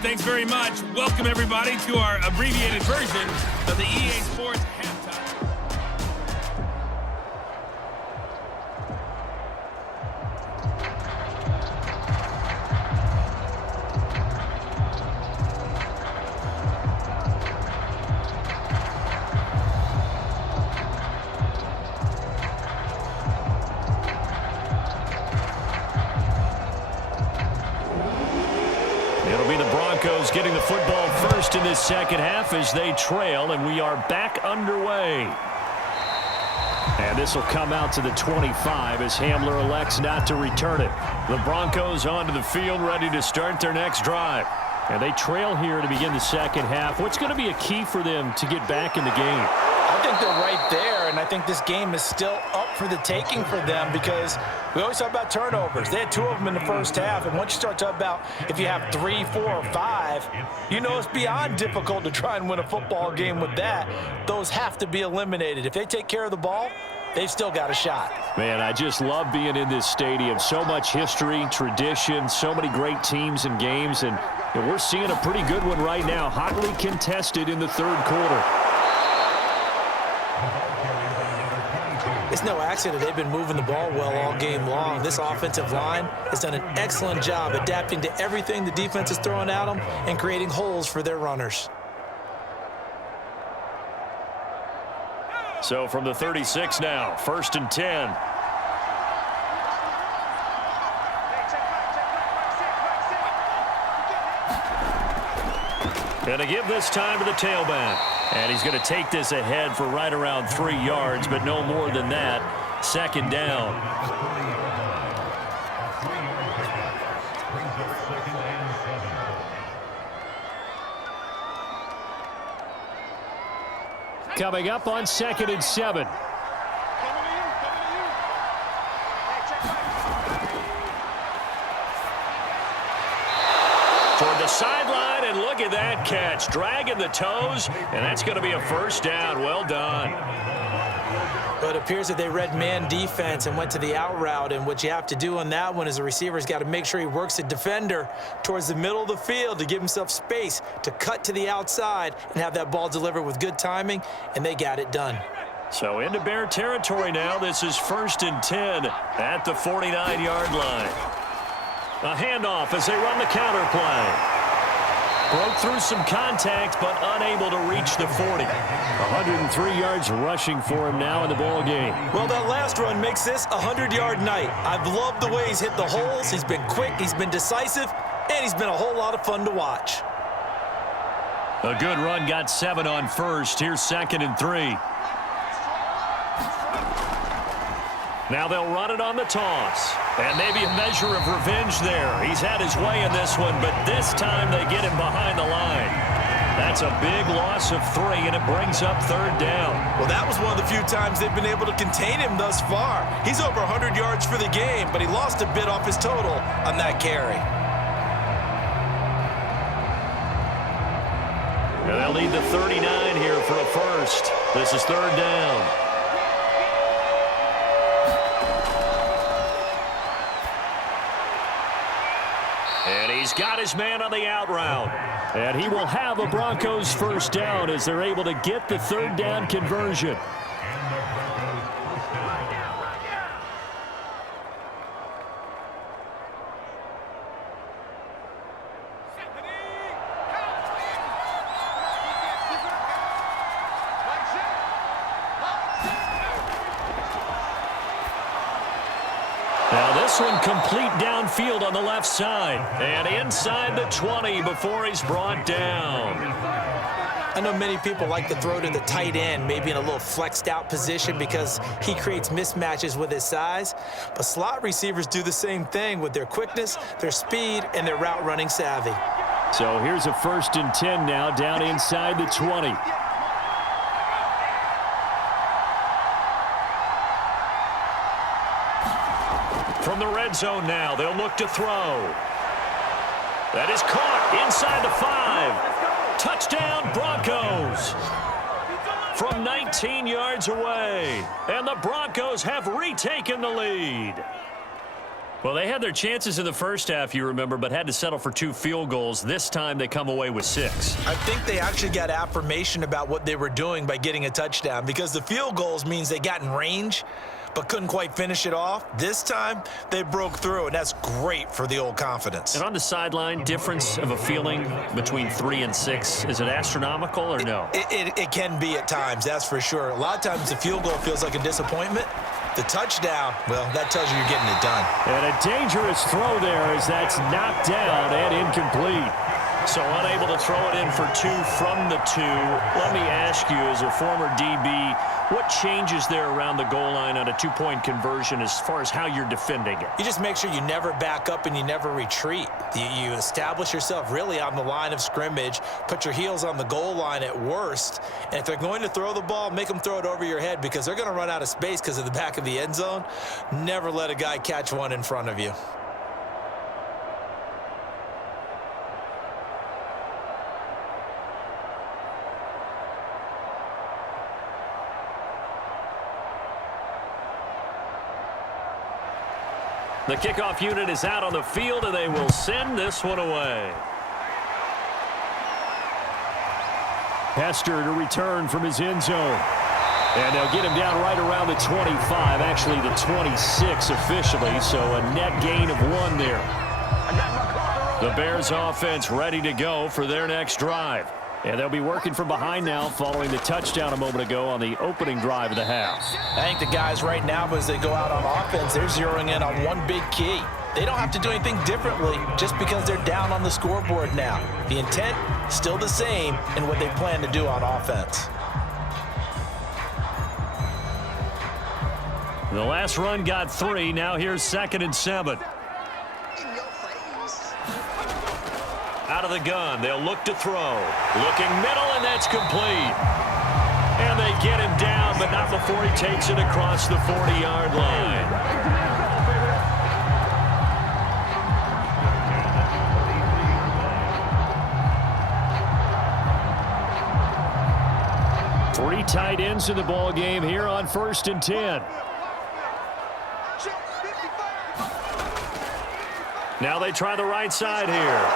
Thanks very much. Welcome, everybody, to our abbreviated version of the EA Sports Halftime. It'll be the Broncos getting the football first in this second half as they trail, and we are back underway. And this will come out to the 25 as Hamler elects not to return it. The Broncos onto the field ready to start their next drive. And they trail here to begin the second half. What's going to be a key for them to get back in the game? I think they're right there, and I think this game is still up for the taking for them because we always talk about turnovers. They had 2 of them in the first half, and once you start talking about if you have 3, 4, or 5, you know it's beyond difficult to try and win a football game with that. Those have to be eliminated. If they take care of the ball, they've still got a shot. Man, I just love being in this stadium. So much history, tradition, so many great teams and games, and we're seeing a pretty good one right now, hotly contested in the third quarter. It's no accident they've been moving the ball well all game long. This offensive line has done an excellent job adapting to everything the defense is throwing at them and creating holes for their runners. So from the 36 now, 1st and 10. Going to give this time to the tailback. And he's going to take this ahead for right around 3 yards, but no more than that. 2nd down. Coming up on 2nd and 7. Toward the sideline, and look at that catch. Dragging the toes, and that's going to be a 1st down. Well done. But it appears that they read man defense and went to the out route, and what you have to do on that one is the receiver's got to make sure he works the defender towards the middle of the field to give himself space to cut to the outside and have that ball delivered with good timing, and they got it done. So into Bear territory now. This is 1st and 10 at the 49-yard line. A handoff as they run the counter play. Broke through some contact, but unable to reach the 40. 103 yards rushing for him now in the ball game. Well, that last run makes this a 100-yard night. I've loved the way he's hit the holes. He's been quick, he's been decisive, and he's been a whole lot of fun to watch. A good run, got 7 on 1st. Here's 2nd and 3. Now they'll run it on the toss. And maybe a measure of revenge there. He's had his way in this one, but this time they get him behind the line. That's a big loss of 3, and it brings up 3rd down. Well, that was one of the few times they've been able to contain him thus far. He's over 100 yards for the game, but he lost a bit off his total on that carry. And they'll need the 39 here for a 1st. This is 3rd down. And he's got his man on the out route. And he will have a Broncos 1st down as they're able to get the 3rd down conversion. Now this one complete downfield on the left side. And inside the 20 before he's brought down. I know many people like to throw to the tight end, maybe in a little flexed out position because he creates mismatches with his size. But slot receivers do the same thing with their quickness, their speed, and their route running savvy. So here's a 1st and 10 now down inside the 20. From the red zone now, they'll look to throw. That is caught inside the 5. Touchdown, Broncos. From 19 yards away. And the Broncos have retaken the lead. Well, they had their chances in the first half, you remember, but had to settle for 2 field goals. This time they come away with 6. I think they actually got affirmation about what they were doing by getting a touchdown, because the field goals means they got in range but couldn't quite finish it off. This time, they broke through, and that's great for the old confidence. And on the sideline, difference of a feeling between 3 and 6, is it astronomical or no? It can be at times, that's for sure. A lot of times the field goal feels like a disappointment. The touchdown, well, that tells you you're getting it done. And a dangerous throw there as that's knocked down and incomplete. So unable to throw it in for 2 from the 2. Let me ask you, as a former DB, what changes there around the goal line on a 2-point conversion as far as how you're defending it? You just make sure you never back up and you never retreat. You establish yourself really on the line of scrimmage, put your heels on the goal line at worst, and if they're going to throw the ball, make them throw it over your head, because they're going to run out of space because of the back of the end zone. Never let a guy catch one in front of you. The kickoff unit is out on the field, and they will send this one away. Hester to return from his end zone. And they'll get him down right around the 25, actually the 26 officially, so a net gain of 1 there. The Bears offense ready to go for their next drive. And they'll be working from behind now following the touchdown a moment ago on the opening drive of the half. I think the guys right now, as they go out on offense, they're zeroing in on one big key. They don't have to do anything differently just because they're down on the scoreboard now. The intent, still the same in what they plan to do on offense. The last run got 3. Now here's 2nd and 7. Out of the gun, they'll look to throw. Looking middle, and that's complete. And they get him down, but not before he takes it across the 40-yard line. Three tight ends in the ball game here on 1st and 10. Now they try the right side here.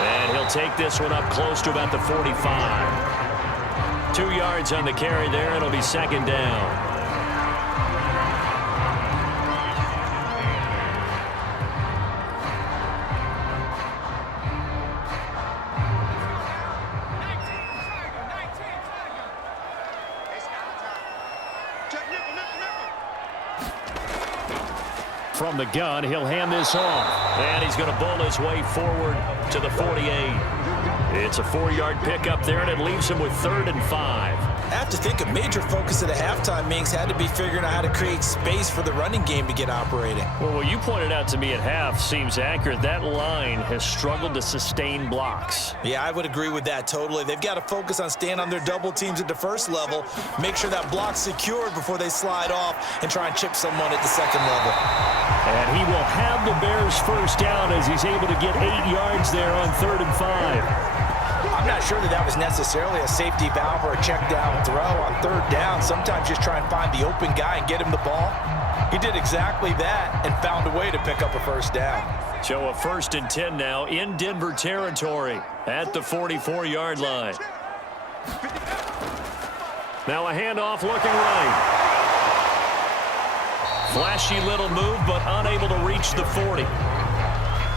And he'll take this one up close to about the 45. 2 yards on the carry there. It'll be 2nd down. From the gun, he'll hand this off. And he's going to bowl his way forward to the 48. It's a 4-yard pickup there, and it leaves him with 3rd and 5. I have to think a major focus of the halftime meetings had to be figuring out how to create space for the running game to get operating. Well, what you pointed out to me at half seems accurate. That line has struggled to sustain blocks. Yeah, I would agree with that totally. They've got to focus on staying on their double teams at the first level, make sure that block's secured before they slide off and try and chip someone at the second level. And he will have the Bears first down as he's able to get 8 yards there on 3rd and 5. I'm not sure that was necessarily a safety valve or a check down throw on 3rd down. Sometimes just try and find the open guy and get him the ball. He did exactly that and found a way to pick up a first down. So a 1st and 10 now in Denver territory at the 44-yard line. Now a handoff looking right. Flashy little move, but unable to reach the 40.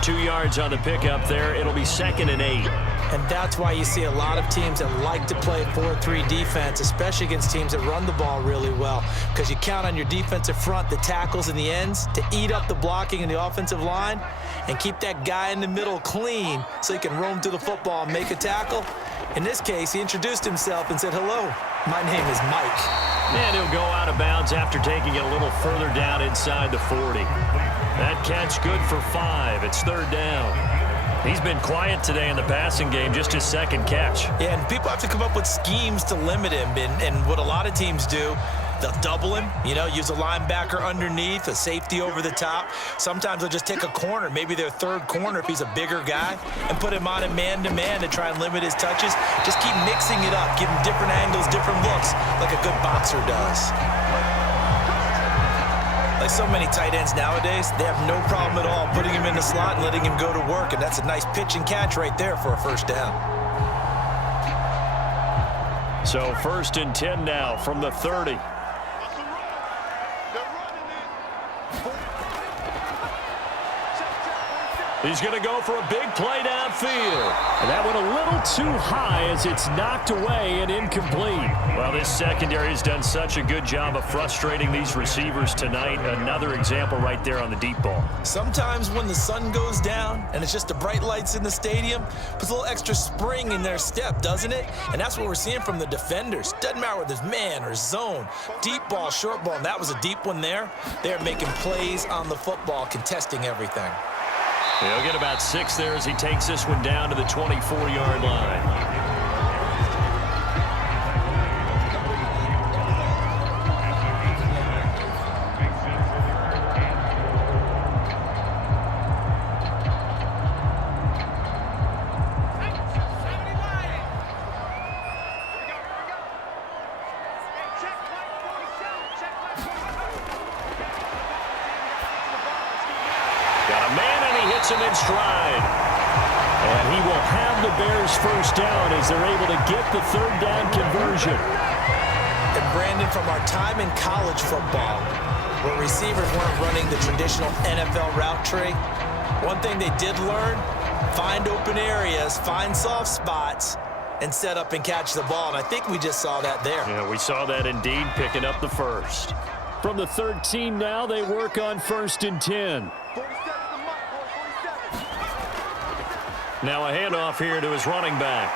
2 yards on the pickup there. It'll be 2nd and 8. And that's why you see a lot of teams that like to play 4-3 defense, especially against teams that run the ball really well, because you count on your defensive front, the tackles and the ends, to eat up the blocking in the offensive line and keep that guy in the middle clean so he can roam to the football and make a tackle. In this case, he introduced himself and said, "Hello, my name is Mike." And he'll go out of bounds after taking it a little further down inside the 40. That catch good for 5. It's 3rd down. He's been quiet today in the passing game, just his 2nd catch. Yeah, and people have to come up with schemes to limit him. And what a lot of teams do, they'll double him, use a linebacker underneath, a safety over the top. Sometimes they'll just take a corner, maybe their 3rd corner if he's a bigger guy, and put him on a man-to-man to try and limit his touches. Just keep mixing it up, give him different angles, different looks, like a good boxer does. Like so many tight ends nowadays, they have no problem at all putting him in the slot and letting him go to work, and that's a nice pitch and catch right there for a first down. So 1st and 10 now from the 30. He's going to go for a big play downfield. And that went a little too high as it's knocked away and incomplete. Well, this secondary has done such a good job of frustrating these receivers tonight. Another example right there on the deep ball. Sometimes when the sun goes down and it's just the bright lights in the stadium, puts a little extra spring in their step, doesn't it? And that's what we're seeing from the defenders. Doesn't matter whether it's man or zone, deep ball, short ball, and that was a deep one there. They're making plays on the football, contesting everything. He'll get about 6 there as he takes this one down to the 24-yard line. Him in stride. And he will have the Bears first down as they're able to get the 3rd down conversion. And Brandon, from our time in college football, where receivers weren't running the traditional NFL route tree, one thing they did learn, find open areas, find soft spots, and set up and catch the ball. And I think we just saw that there. Yeah, we saw that indeed, picking up the first. From the 13 now, they work on 1st and 10. Now a handoff here to his running back.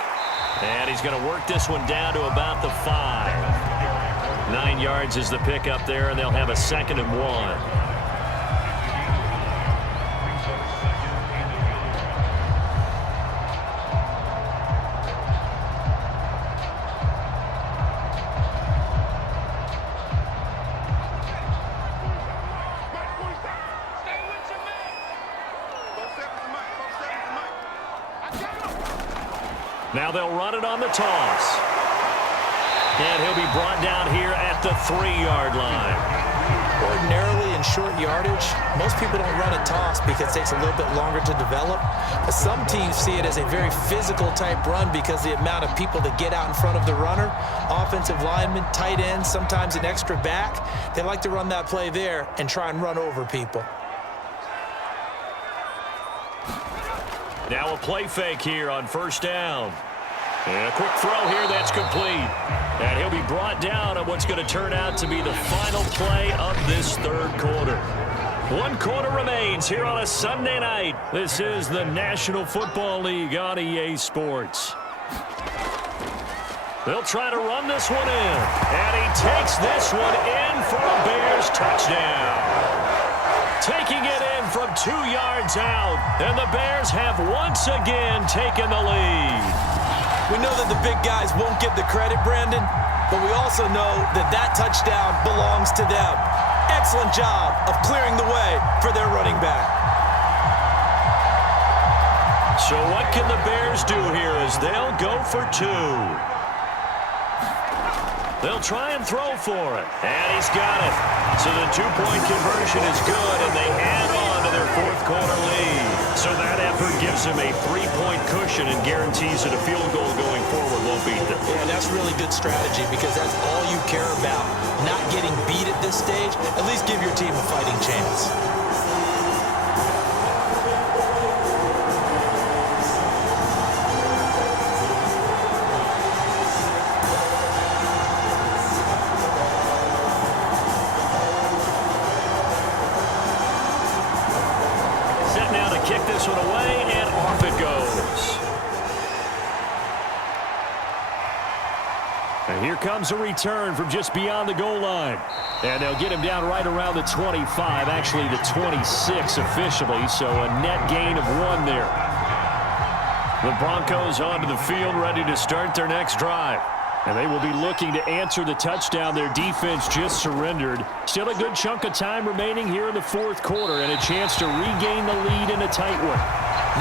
And he's going to work this one down to about the 5. 9 yards is the pickup there, and they'll have a 2nd and 1. Now they'll run it on the toss. And he'll be brought down here at the 3-yard line. Ordinarily in short yardage, most people don't run a toss because it takes a little bit longer to develop. But some teams see it as a very physical type run because the amount of people that get out in front of the runner, offensive linemen, tight ends, sometimes an extra back, they like to run that play there and try and run over people. Now a play fake here on 1st down. And a quick throw here that's complete. And he'll be brought down on what's going to turn out to be the final play of this 3rd quarter. 1 quarter remains here on a Sunday night. This is the National Football League on EA Sports. They'll try to run this one in. And he takes this one in for a Bears touchdown. Taking it in from 2 yards out. And the Bears have once again taken the lead. We know that the big guys won't get the credit, Brandon, but we also know that that touchdown belongs to them. Excellent job of clearing the way for their running back. So what can the Bears do here as they'll go for 2? They'll try and throw for it. And he's got it. So the 2-point conversion is good, and they add on to their 4th quarter lead. So that effort gives them a 3-point cushion and guarantees that a field goal going forward won't beat them. Yeah, that's really good strategy because that's all you care about. Not getting beat at this stage. At least give your team a fighting chance. Kick this one away, and off it goes. And here comes a return from just beyond the goal line. And they'll get him down right around the 25, actually the 26 officially, so a net gain of 1 there. The Broncos onto the field, ready to start their next drive. And they will be looking to answer the touchdown their defense just surrendered. Still a good chunk of time remaining here in the 4th quarter and a chance to regain the lead in a tight one.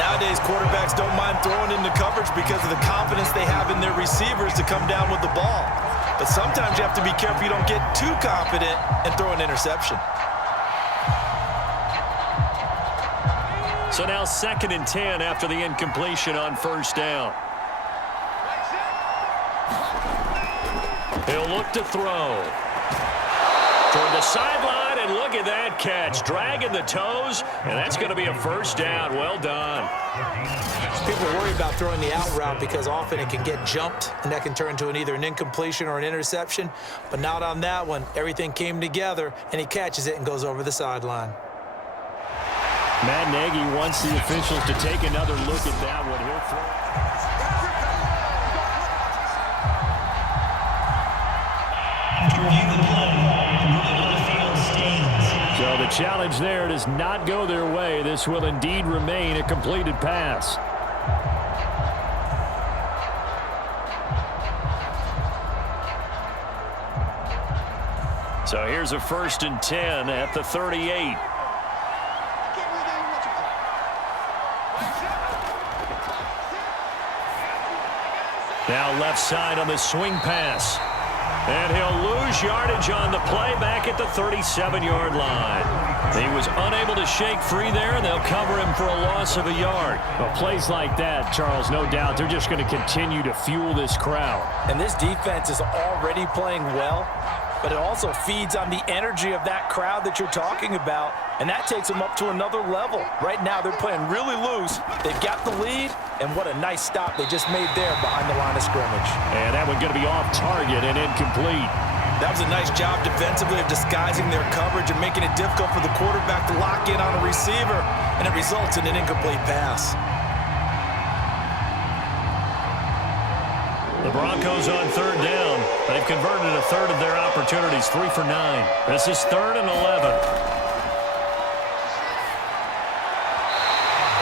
Nowadays, quarterbacks don't mind throwing into coverage because of the confidence they have in their receivers to come down with the ball. But sometimes you have to be careful you don't get too confident and throw an interception. So now 2nd and 10 after the incompletion on first down. He'll look to throw. Toward the sideline, and look at that catch. Dragging the toes, and that's going to be a first down. Well done. People worry about throwing the out route because often it can get jumped, and that can turn into either an incompletion or an interception. But not on that one. Everything came together, and he catches it and goes over the sideline. Matt Nagy wants the officials to take another look at that one. He'll throw. So the challenge there does not go their way. This will indeed remain a completed pass. So here's a 1st and 10 at the 38. Now left side on the swing pass. And he'll lose yardage on the play back at the 37-yard line. He was unable to shake free there, and they'll cover him for a loss of a yard. Well, plays like that, Charles, no doubt, they're just going to continue to fuel this crowd. And this defense is already playing well, but it also feeds on the energy of that crowd that you're talking about, and that takes them up to another level. Right now, they're playing really loose. They've got the lead, and what a nice stop they just made there behind the line of scrimmage. And that one going to be off target and incomplete. That was a nice job defensively of disguising their coverage and making it difficult for the quarterback to lock in on a receiver, and it results in an incomplete pass. The Broncos on 3rd down. They've converted a third of their opportunities, 3 for 9. This is 3rd and 11.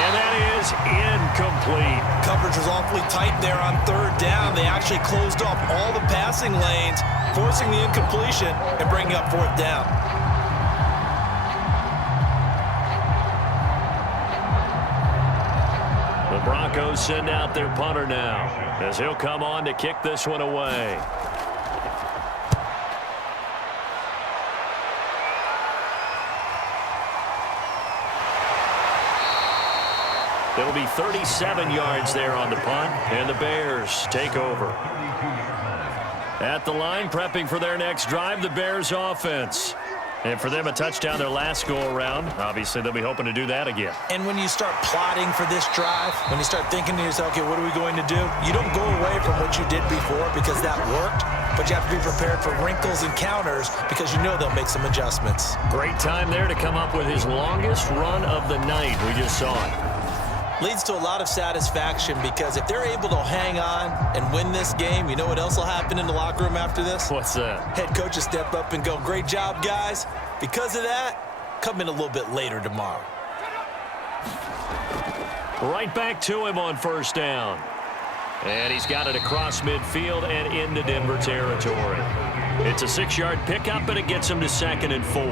And that is incomplete. Coverage was awfully tight there on 3rd down. They actually closed off all the passing lanes, forcing the incompletion and bringing up 4th down. The Broncos send out their punter now, as he'll come on to kick this one away. It'll be 37 yards there on the punt, and the Bears take over. At the line, prepping for their next drive, the Bears offense. And for them, a touchdown their last go-around. Obviously, they'll be hoping to do that again. And when you start plotting for this drive, when you start thinking to yourself, okay, what are we going to do? You don't go away from what you did before because that worked, but you have to be prepared for wrinkles and counters because you know they'll make some adjustments. Great time there to come up with his longest run of the night. We just saw it. Leads to a lot of satisfaction because if they're able to hang on and win this game, you know what else will happen in the locker room after this? What's that? Head coach will step up and go, great job, guys. Because of that, come in a little bit later tomorrow. Right back to him on 1st down. And he's got it across midfield and into Denver territory. It's a 6-yard pickup, and it gets him to 2nd and 4.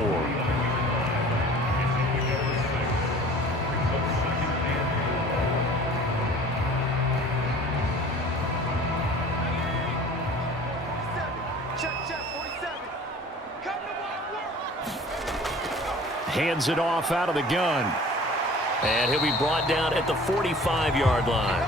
Hands it off out of the gun. And he'll be brought down at the 45-yard line.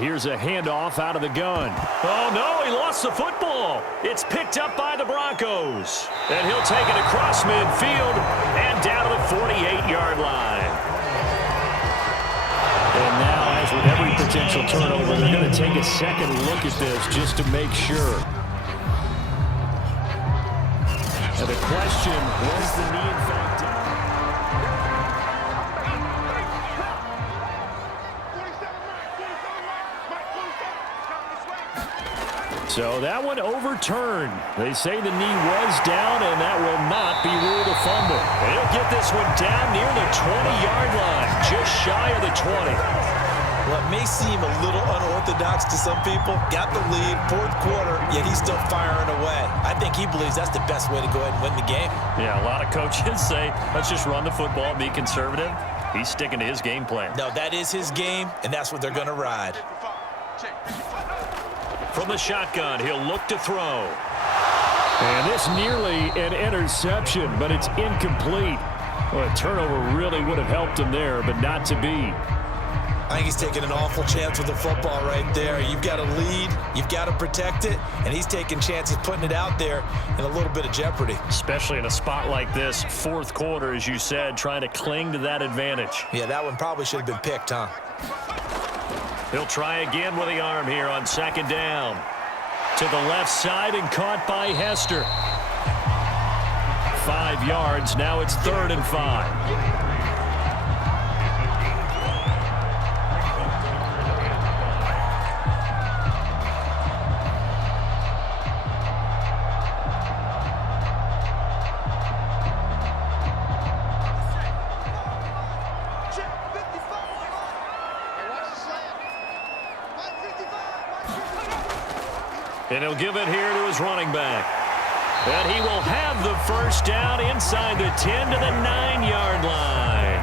Here's a handoff out of the gun. Oh, no, he lost the football. It's picked up by the Broncos. And he'll take it across midfield and down to the 48-yard line. And now, as with every potential turnover, they're going to take a second look at this just to make sure. Now the question, was the knee in fact down? So that one overturned. They say the knee was down, and that will not be ruled a fumble. And he'll get this one down near the 20-yard line, just shy of the 20. Well, it may seem a little unorthodox to some people. Got the lead, fourth quarter, yet he's still firing away. I think he believes that's the best way to go ahead and win the game. Yeah, a lot of coaches say, let's just run the football, be conservative. He's sticking to his game plan. No, that is his game, and that's what they're going to ride. From the shotgun, he'll look to throw. And this nearly an interception, but it's incomplete. Well, a turnover really would have helped him there, but not to be. I think he's taking an awful chance with the football right there. You've got to lead, you've got to protect it, and he's taking chances putting it out there in a little bit of jeopardy. Especially in a spot like this, fourth quarter, as you said, trying to cling to that advantage. Yeah, that one probably should have been picked, huh? He'll try again with the arm here on second down. To the left side and caught by Hester. 5 yards, now it's 3rd and 5. And he'll give it here to his running back. And he will have the first down inside the 10 to the 9-yard line.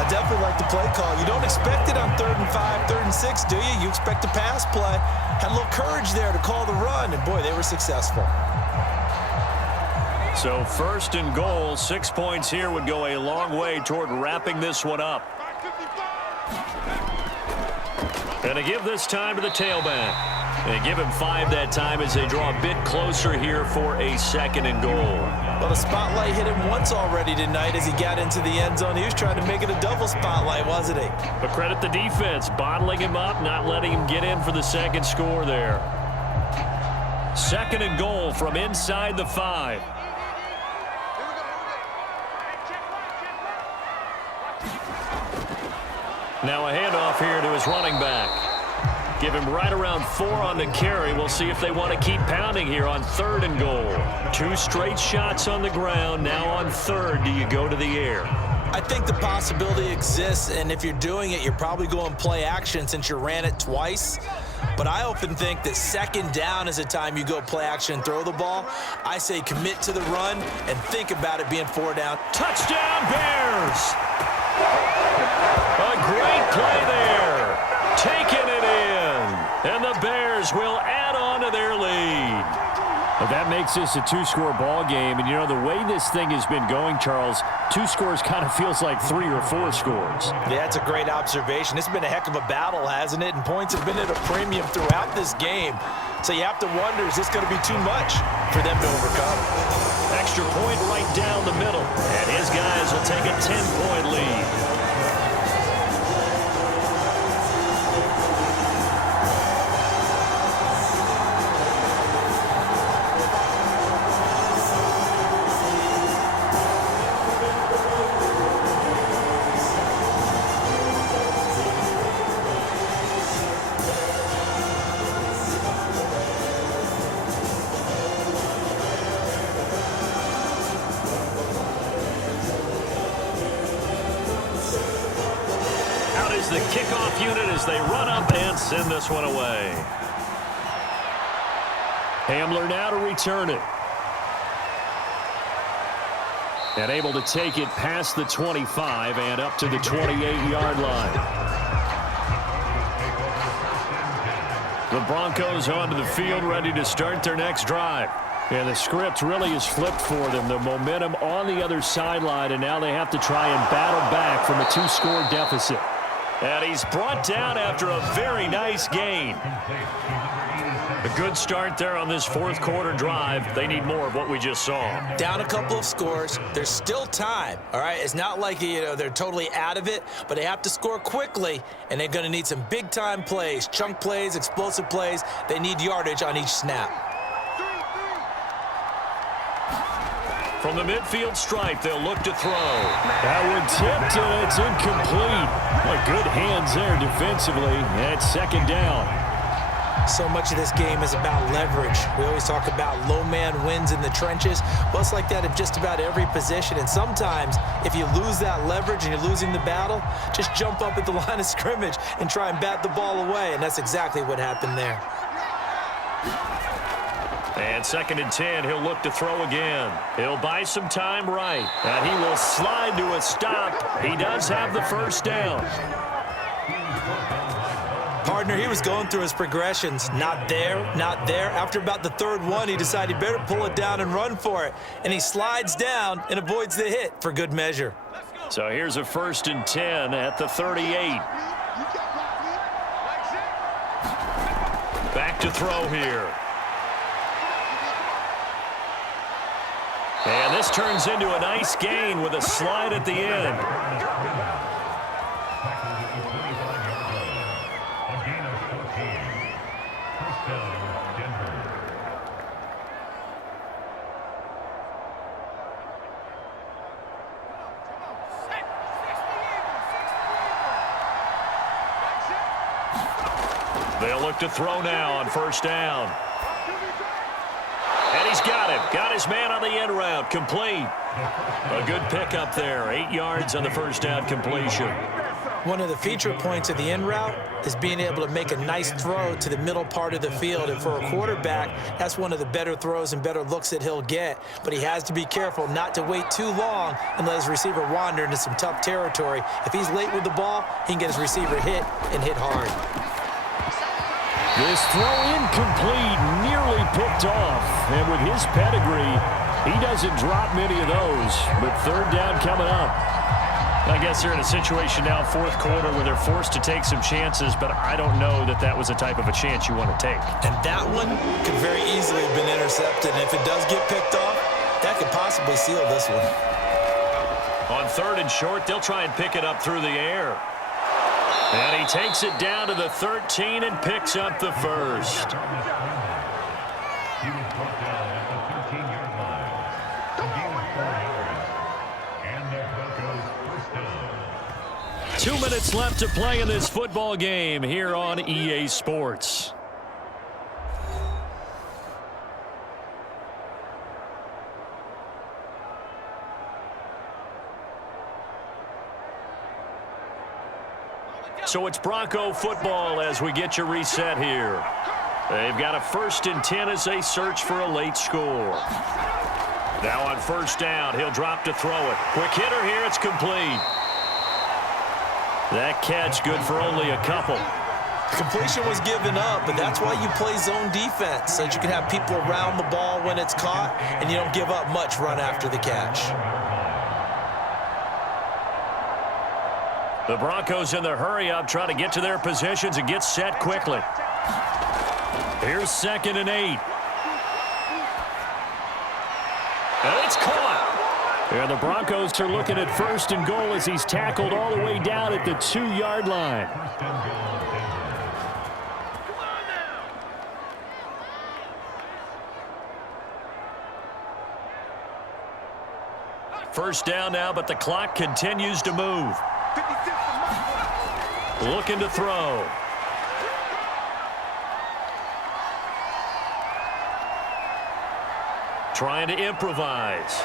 I definitely like the play call. You don't expect it on 3rd and 5, 3rd and 6, do you? You expect a pass play. Had a little courage there to call the run, and boy, they were successful. So 1st and goal, 6 points here would go a long way toward wrapping this one up. And to give this time to the tailback. They give him 5 that time as they draw a bit closer here for a 2nd and goal. Well, the spotlight hit him once already tonight as he got into the end zone. He was trying to make it a double spotlight, wasn't he? But credit the defense, bottling him up, not letting him get in for the 2nd score there. 2nd and goal from inside the 5. Now a handoff here to his running back. Give him right around 4 on the carry. We'll see if they want to keep pounding here on 3rd and goal. 2 straight shots on the ground. Now on 3rd, do you go to the air? I think the possibility exists, and if you're doing it, you're probably going play action since you ran it twice. But I often think that 2nd down is the time you go play action and throw the ball. I say commit to the run and think about it being 4 down. Touchdown, Bears! A great play there. Taking it in. And the Bears will add on to their lead. Well, that makes this a 2-score ball game. And, you know, the way this thing has been going, Charles, 2 scores kind of feels like 3 or 4 scores. Yeah, that's a great observation. It's been a heck of a battle, hasn't it? And points have been at a premium throughout this game. So you have to wonder, is this going to be too much for them to overcome? Extra point right down the middle. And his guys will take a 10-point lead. The kickoff unit as they run up and send this one away. Hamler now to return it. And able to take it past the 25 and up to the 28-yard line. The Broncos onto the field, ready to start their next drive. And the script really is flipped for them. The momentum on the other sideline, and now they have to try and battle back from a 2-score deficit. And he's brought down after a very nice gain. A good start there on this 4th quarter drive. They need more of what we just saw. Down a couple of scores. There's still time, all right? It's not like, you know, they're totally out of it, but they have to score quickly, and they're going to need some big-time plays, chunk plays, explosive plays. They need yardage on each snap. From the midfield stripe, they'll look to throw. That one tipped, and it's incomplete. Well, good hands there defensively. And it's 2nd down. So much of this game is about leverage. We always talk about low man wins in the trenches. Well, it's like that in just about every position. And sometimes, if you lose that leverage and you're losing the battle, just jump up at the line of scrimmage and try and bat the ball away. And that's exactly what happened there. And 2nd and 10, he'll look to throw again. He'll buy some time right. And he will slide to a stop. He does have the first down. Partner, he was going through his progressions. Not there, not there. After about the 3rd one, he decided he better pull it down and run for it. And he slides down and avoids the hit for good measure. So here's a 1st and 10 at the 38. Back to throw here. And this turns into a nice gain with a slide at the end. They'll look to throw now on 1st down. And he's got him. Got his man on the end route. Complete. A good pickup there. 8 yards on the 1st down completion. One of the feature points of the end route is being able to make a nice throw to the middle part of the field. And for a quarterback, that's one of the better throws and better looks that he'll get. But he has to be careful not to wait too long and let his receiver wander into some tough territory. If he's late with the ball, he can get his receiver hit and hit hard. This throw incomplete, nearly picked off. And with his pedigree, he doesn't drop many of those. But 3rd down coming up. I guess they're in a situation now, 4th quarter, where they're forced to take some chances, but I don't know that that was the type of a chance you want to take. And that one could very easily have been intercepted. And if it does get picked off, that could possibly seal this one. On 3rd and short, they'll try and pick it up through the air. And he takes it down to the 13 and picks up the first. He was brought down at the 13-yard line. The game is 4 yards. And the Broncos first down. 2 minutes left to play in this football game here on EA Sports. So it's Bronco football as we get you reset here. They've got a 1st and 10 as they search for a late score. Now on 1st down, he'll drop to throw it. Quick hitter here, it's complete. That catch good for only a couple. Completion was given up, but that's why you play zone defense, so that you can have people around the ball when it's caught, and you don't give up much run after the catch. The Broncos in the hurry-up trying to get to their positions and get set quickly. Here's 2nd and 8. And it's caught. And the Broncos are looking at 1st and goal as he's tackled all the way down at the 2-yard line. First down now, but the clock continues to move. Looking to throw. Trying to improvise.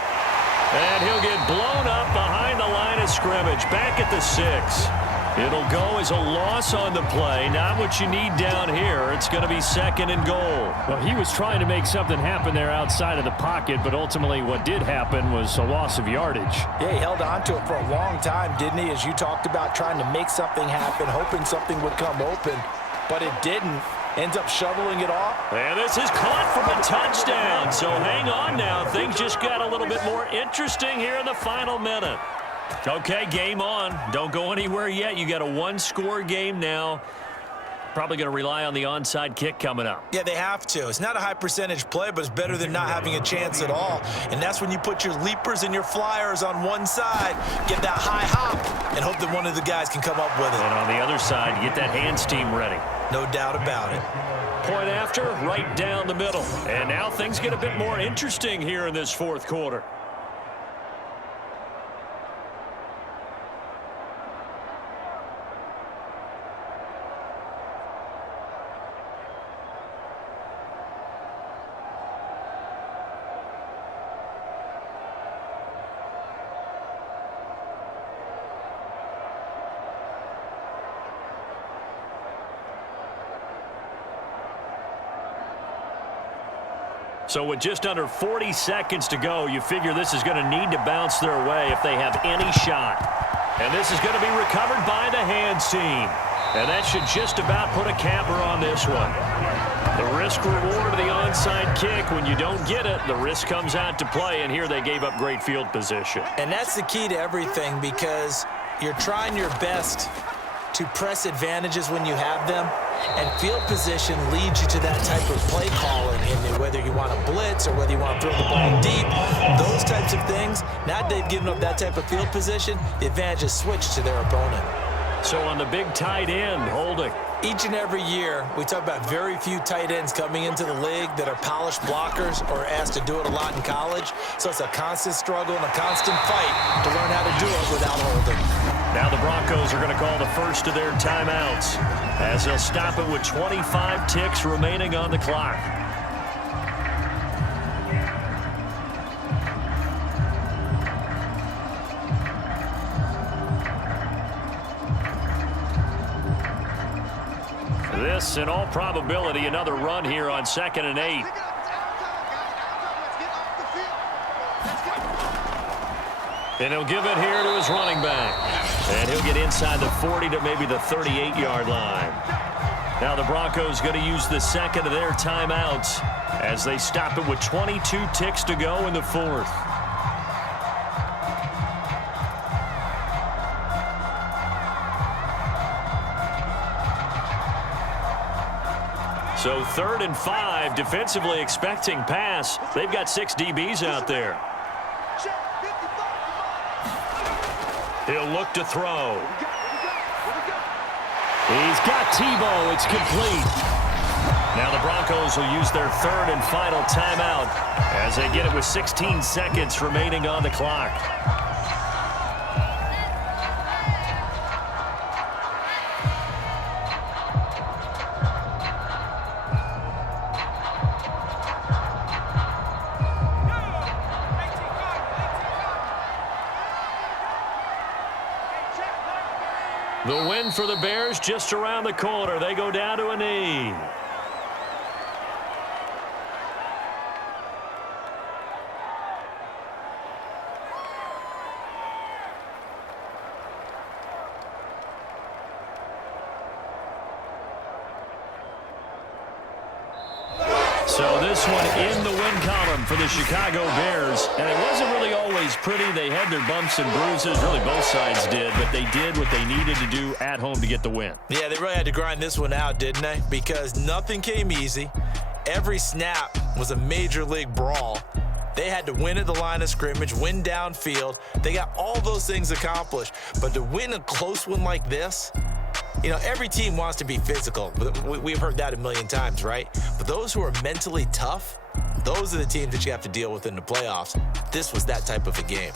And he'll get blown up behind the line of scrimmage. Back at the 6. It'll go as a loss on the play. Not what you need down here. It's going to be 2nd and goal. Well, he was trying to make something happen there outside of the pocket, but ultimately what did happen was a loss of yardage. Yeah, he held on to it for a long time, didn't he? As you talked about trying to make something happen, hoping something would come open, but it didn't. Ends up shoveling it off. And this is caught for a touchdown. So hang on now. Things just got a little bit more interesting here in the final minute. Okay, game on. Don't go anywhere yet. You got a 1-score game now. Probably going to rely on the onside kick coming up. Yeah, they have to. It's not a high percentage play, but it's better than not having a chance at all. And that's when you put your leapers and your flyers on one side, get that high hop, and hope that one of the guys can come up with it. And on the other side, get that hands team ready. No doubt about it. Point after, right down the middle. And now things get a bit more interesting here in this 4th quarter. So with just under 40 seconds to go, you figure this is going to need to bounce their way if they have any shot. And this is going to be recovered by the hands team. And that should just about put a capper on this one. The risk-reward of the onside kick, when you don't get it, the risk comes out to play, and here they gave up great field position. And that's the key to everything, because you're trying your best to press advantages when you have them, and field position leads you to that type of play calling, and whether you want to blitz or whether you want to throw the ball deep, those types of things. Now that they've given up that type of field position, the advantage is switched to their opponent. So on the big tight end, holding. Each and every year, we talk about very few tight ends coming into the league that are polished blockers or asked to do it a lot in college. So it's a constant struggle and a constant fight to learn how to do it without holding. Now the Broncos are going to call the first of their timeouts as they'll stop it with 25 ticks remaining on the clock. This, in all probability, another run here on 2nd and 8. And he'll give it here to his running back. And he'll get inside the 40 to maybe the 38-yard line. Now the Broncos going to use the second of their timeouts as they stop it with 22 ticks to go in the 4th. So 3rd and 5, defensively expecting pass. They've got 6 DBs out there. He'll look to throw. He's got Tebow. It's complete. Now the Broncos will use their 3rd and final timeout as they get it with 16 seconds remaining on the clock. The win for the Bears just around the corner. They go down to a knee. So this one in the win column for the Chicago Bears. And it wasn't really always pretty. They had their bumps and bruises. Really, both sides did. But they did what they needed to do at home to get the win. Yeah, they really had to grind this one out, didn't they? Because nothing came easy. Every snap was a major league brawl. They had to win at the line of scrimmage, win downfield. They got all those things accomplished. But to win a close one like this, you know, every team wants to be physical. We've heard that a million times, right? But those who are mentally tough, those are the teams that you have to deal with in the playoffs. This was that type of a game.